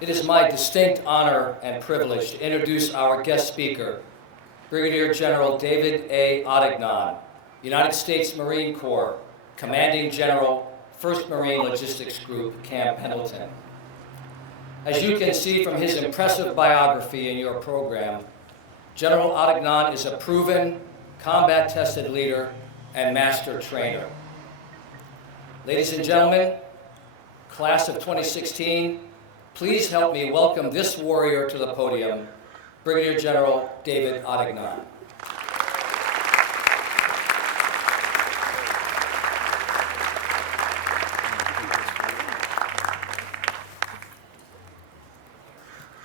It is my distinct honor and privilege to introduce our guest speaker, Brigadier General David A. Ottignon, United States Marine Corps, Commanding General, 1st Marine Logistics Group, Camp Pendleton. As you can see from his impressive biography in your program, General Ottignon is a proven, combat-tested leader and master trainer. Ladies and gentlemen, class of 2016, please help me welcome this warrior to the podium, Brigadier General David Ottignon.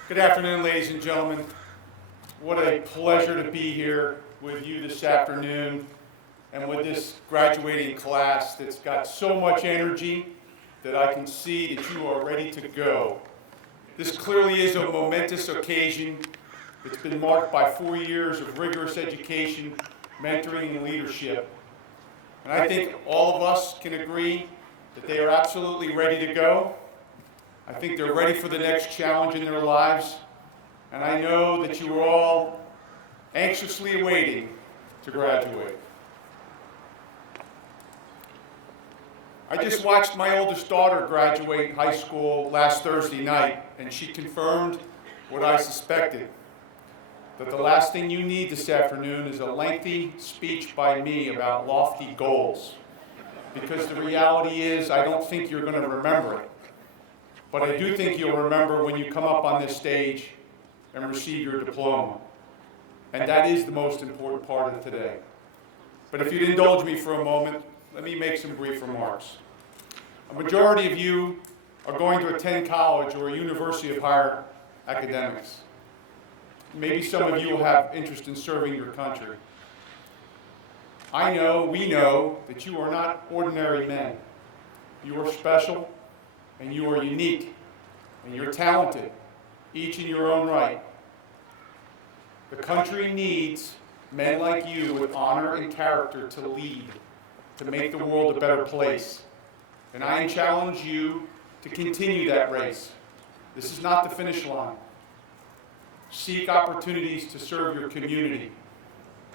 Good afternoon, ladies and gentlemen. What a pleasure to be here with you this afternoon and with this graduating class that's got so much energy that I can see that you are ready to go. This clearly is a momentous occasion. It's been marked by 4 years of rigorous education, mentoring, and leadership. And I think all of us can agree that they are absolutely ready to go. I think they're ready for the next challenge in their lives. And I know that you are all anxiously awaiting to graduate. I just watched my oldest daughter graduate high school last Thursday night, and she confirmed what I suspected, that the last thing you need this afternoon is a lengthy speech by me about lofty goals. Because the reality is, I don't think you're going to remember it. But I do think you'll remember when you come up on this stage and receive your diploma. And that is the most important part of today. But if you'd indulge me for a moment, let me make some brief remarks. A majority of you are going to attend college or a university of higher academics. Maybe some of you will have interest in serving your country. I know, we know, that you are not ordinary men. You are special, and you are unique, and you're talented, each in your own right. The country needs men like you with honor and character to lead, to make the world a better place. And I challenge you to continue that race. This is not the finish line. Seek opportunities to serve your community,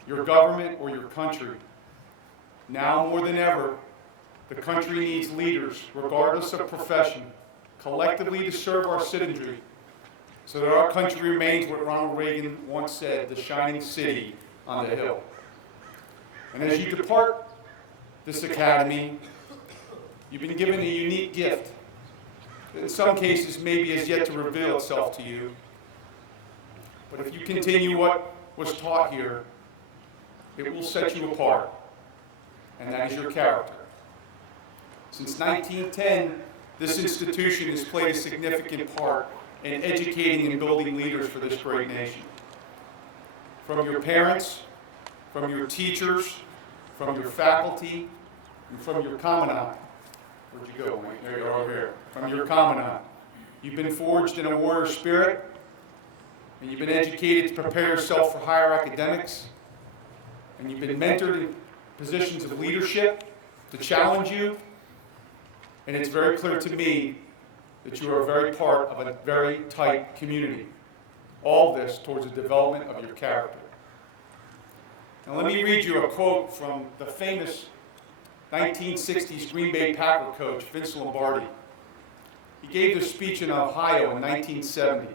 your government, or your country. Now more than ever, the country needs leaders, regardless of profession, collectively to serve our citizenry, so that our country remains what Ronald Reagan once said, the shining city on the hill. And as you depart this academy, you've been given a unique gift that in some cases maybe has yet to reveal itself to you. But if you continue what was taught here, it will set you apart, and that is your character. Since 1910, this institution has played a significant part in educating and building leaders for this great nation. From your parents, from your teachers, from your faculty, and from your commandant. Where'd you go, Mike? There you are over here. From your commandant. You've been forged in a warrior spirit, and you've been educated to prepare yourself for higher academics, and you've been mentored in positions of leadership to challenge you. And it's very clear to me that you are a very part of a very tight community. All this towards the development of your character. Now let me read you a quote from the famous 1960s Green Bay Packer coach, Vince Lombardi. He gave this speech in Ohio in 1970.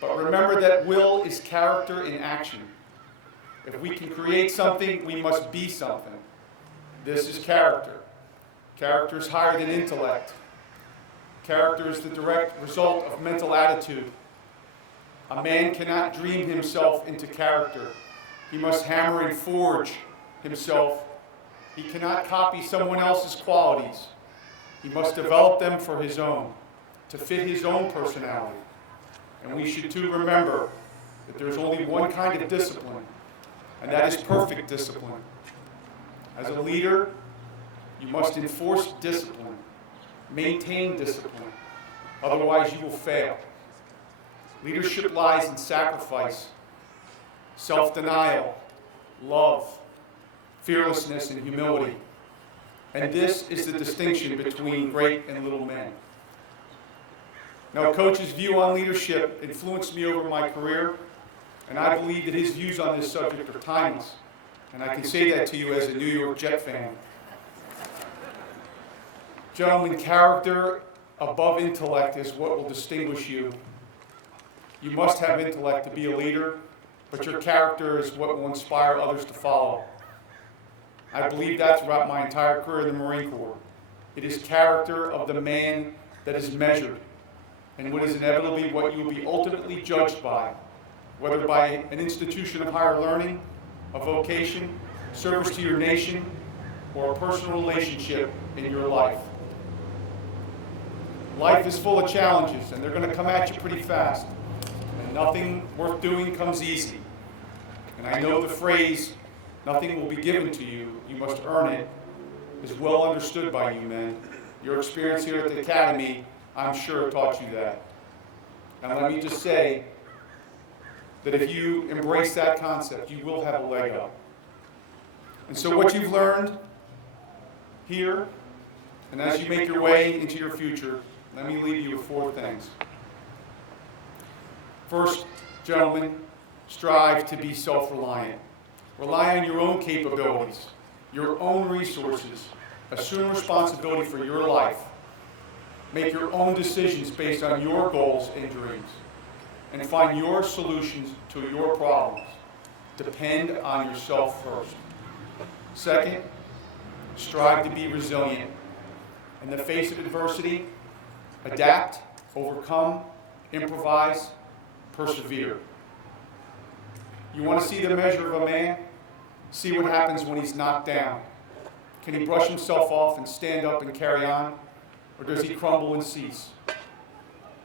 But remember that will is character in action. If we can create something, we must be something. This is character. Character is higher than intellect. Character is the direct result of mental attitude. A man cannot dream himself into character. He must hammer and forge himself. He cannot copy someone else's qualities. He must develop them for his own, to fit his own personality. And we should too remember that there's only one kind of discipline, and that is perfect discipline. As a leader, you must enforce discipline, maintain discipline, otherwise you will fail. Leadership lies in sacrifice, self-denial, love, fearlessness, and humility. And this is the distinction between great and little men. Now, Coach's view on leadership influenced me over my career, and I believe that his views on this subject are timeless. And I can say that to you as a New York Jet fan. Gentlemen, character above intellect is what will distinguish you. You must have intellect to be a leader, but your character is what will inspire others to follow. I believe that throughout my entire career in the Marine Corps. It is character of the man that is measured, and what is inevitably what you will be ultimately judged by, whether by an institution of higher learning, a vocation, service to your nation, or a personal relationship in your life. Life is full of challenges, and they're going to come at you pretty fast. And nothing worth doing comes easy. And I know the phrase, "nothing will be given to you, you must earn it," is well understood by you men. Your experience here at the Academy, I'm sure, taught you that. And let me just say that if you embrace that concept, you will have a leg up. And so what you've learned here, and as you make your way into your future, let me leave you with 4 things. First, gentlemen, strive to be self-reliant. Rely on your own capabilities, your own resources. Assume responsibility for your life. Make your own decisions based on your goals and dreams. And find your solutions to your problems. Depend on yourself first. Second, strive to be resilient. In the face of adversity, adapt, overcome, improvise, persevere. You want to see the measure of a man? See what happens when he's knocked down. Can he brush himself off and stand up and carry on? Or does he crumble and cease?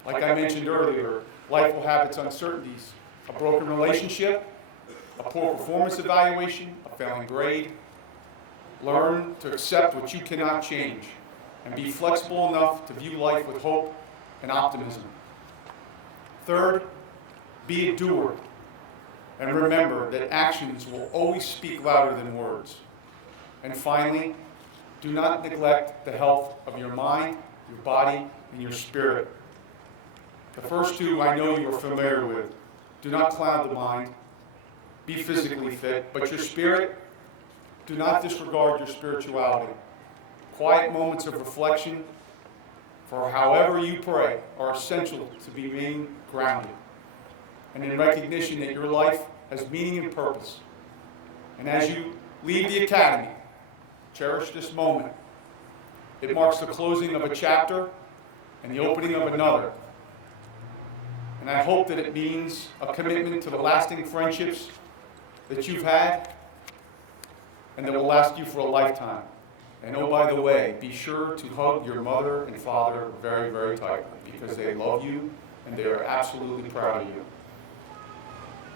Like I mentioned earlier, life will have its uncertainties. A broken relationship, a poor performance evaluation, a failing grade. Learn to accept what you cannot change and be flexible enough to view life with hope and optimism. Third, be a doer. And remember that actions will always speak louder than words. And finally, do not neglect the health of your mind, your body, and your spirit. The first 2 I know you are familiar with. Do not cloud the mind. Be physically fit, but your spirit, do not disregard your spirituality. Quiet moments of reflection, for however you pray, are essential to being grounded. And in recognition that your life has meaning and purpose. And as you leave the Academy, cherish this moment. It marks the closing of a chapter and the opening of another. And I hope that it means a commitment to the lasting friendships that you've had and that will last you for a lifetime. And oh, by the way, be sure to hug your mother and father very, very tightly because they love you and they are absolutely proud of you.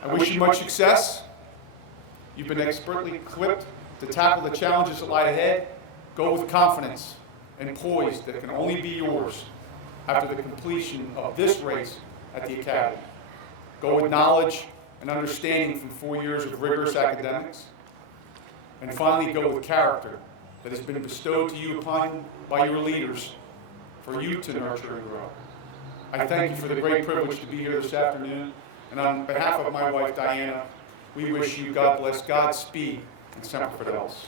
I wish you much success. You've been expertly equipped to tackle the challenges that lie ahead. Go with confidence and poise that can only be yours after the completion of this race at the Academy. Go with knowledge and understanding from 4 years of rigorous academics. And finally, go with character that has been bestowed to you by your leaders for you to nurture and grow. I thank you for the great privilege to be here this afternoon. And on behalf of my wife, Diana, we wish you God bless, Godspeed, and Semper Fidelis.